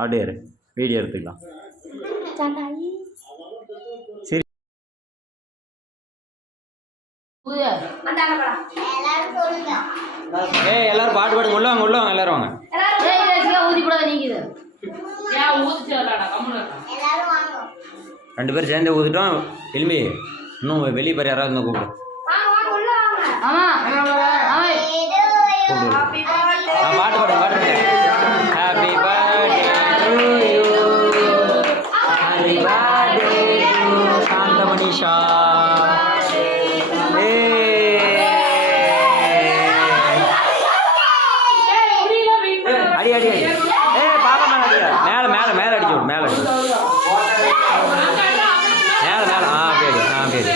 அப்படியே வீடியோ எடுத்துக்கலாம். சரி எல்லாரும் பாட்டு பாடுங்க. உள்ள வாங்க, உள்ள வாங்க, எல்லாரும் வாங்க. ரெண்டு பேரும் சேர்ந்து ஊதிட்டோம். எலும்பி இன்னும் வெளியே பேர் யாராவது இருந்தால் கூப்பிடு. பாட்டு பாடு, பாட்டு. Happy birthday to you, happy birthday to சாந்த மனிஷா. அடி அடி அடி. பாப்பா மேல அடியா. மேல மேல மேல அடிச்சு விடு. மேல அடிச்சு மேல மேல. பேரு பேரு.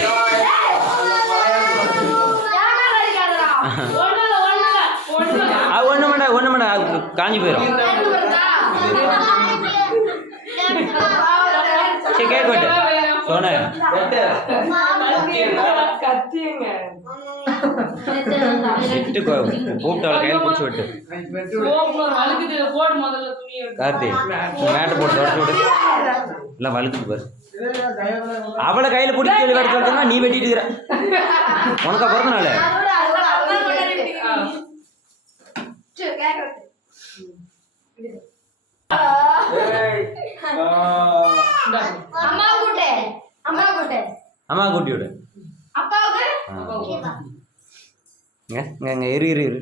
ஒண்ணு மணி காஞ்சி போயிடும். சரி கேக் வெட்டு. சொன்ன கூப்பிட்டு அவளை கையில் பிடிச்சி விட்டு. கார்த்தி மேட்டை போட்டு தொடச்சு விடு. இல்லை வழுக்குது பாரு. அவளை கையில் பிடிச்சி சொல்லி வர சொல்லிட்டா நீ வெட்டிட்டு இருக்கிற. உனக்கா பிறந்த நாள். அம்மா கூட்டி விடு. இரு இரு இரு.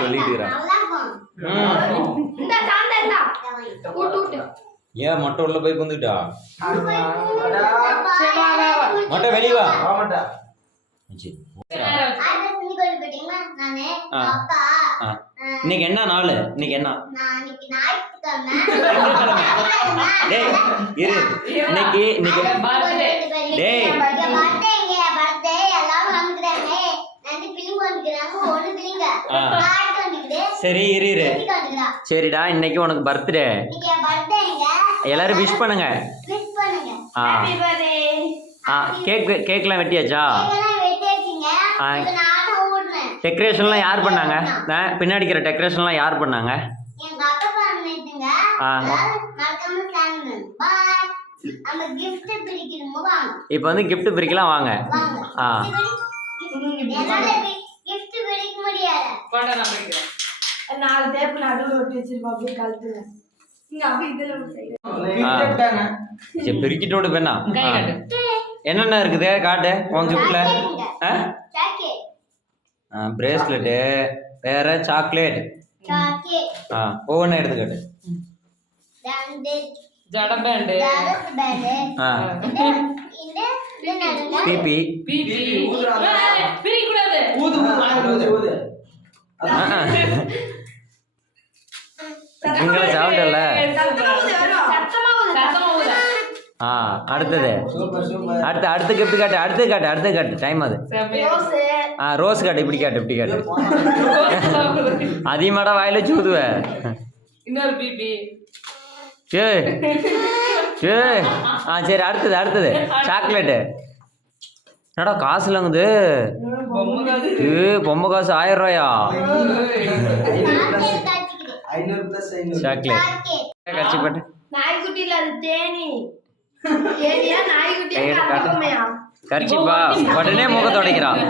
சொல்லிட்டு ஏன் மொட்டை உள்ள போய் வந்துட்டா? மொட்டை வெளியே வா. இன்னைக்கு என்ன நாள்? இன்னைக்கு என்ன? டேய் இரு. இன்னைக்கு இன்னைக்கு டேய் சரி இரு இரு. சரிடா இன்னைக்கு உனக்கு பர்த்டே. எல்லாரும் விஷ் பண்ணுங்க. கேக்லாம் வெட்டியாச்சா? டெக்கரேஷன்லாம் யார் பண்ணாங்க? பின்னாடி இருக்கிற டெக்கரேஷன்லாம் யார் பண்ணாங்க? இப்போ வந்து கிஃப்ட் பிரிக்கலாம் வாங்க. பிரிக்கிட்டோட பெண்ணா என்னென்ன இருக்குது காட்டு உன் கிஃப்ட்ல? பிரேஸ்லெட்டு, வேற சாக்லேட். ஒவ்வொன்றும் எடுத்துக்கிட்டு பிபி நீங்கள சாப்பிட்டல. அடுத்தது அடுத்த கிஃப்ட் காட்டு. அடுத்து காட்டு டைம் அது. ரோஸ் காட்டு. இப்படி காட்டு, இப்படி காட்டு. அதிகமாடா வாயில சூதுவ. இன்னொரு பிபி. சரி அடுத்தது சாக்லேட்டு. என்னடா காசு இல்லங்குது. பொம்மை காசு 1000 ரூபாயா? சாக்லேட் கட்சி பட்டு கட்சிப்பா உடனே முகத்தை உடைக்கிறான்.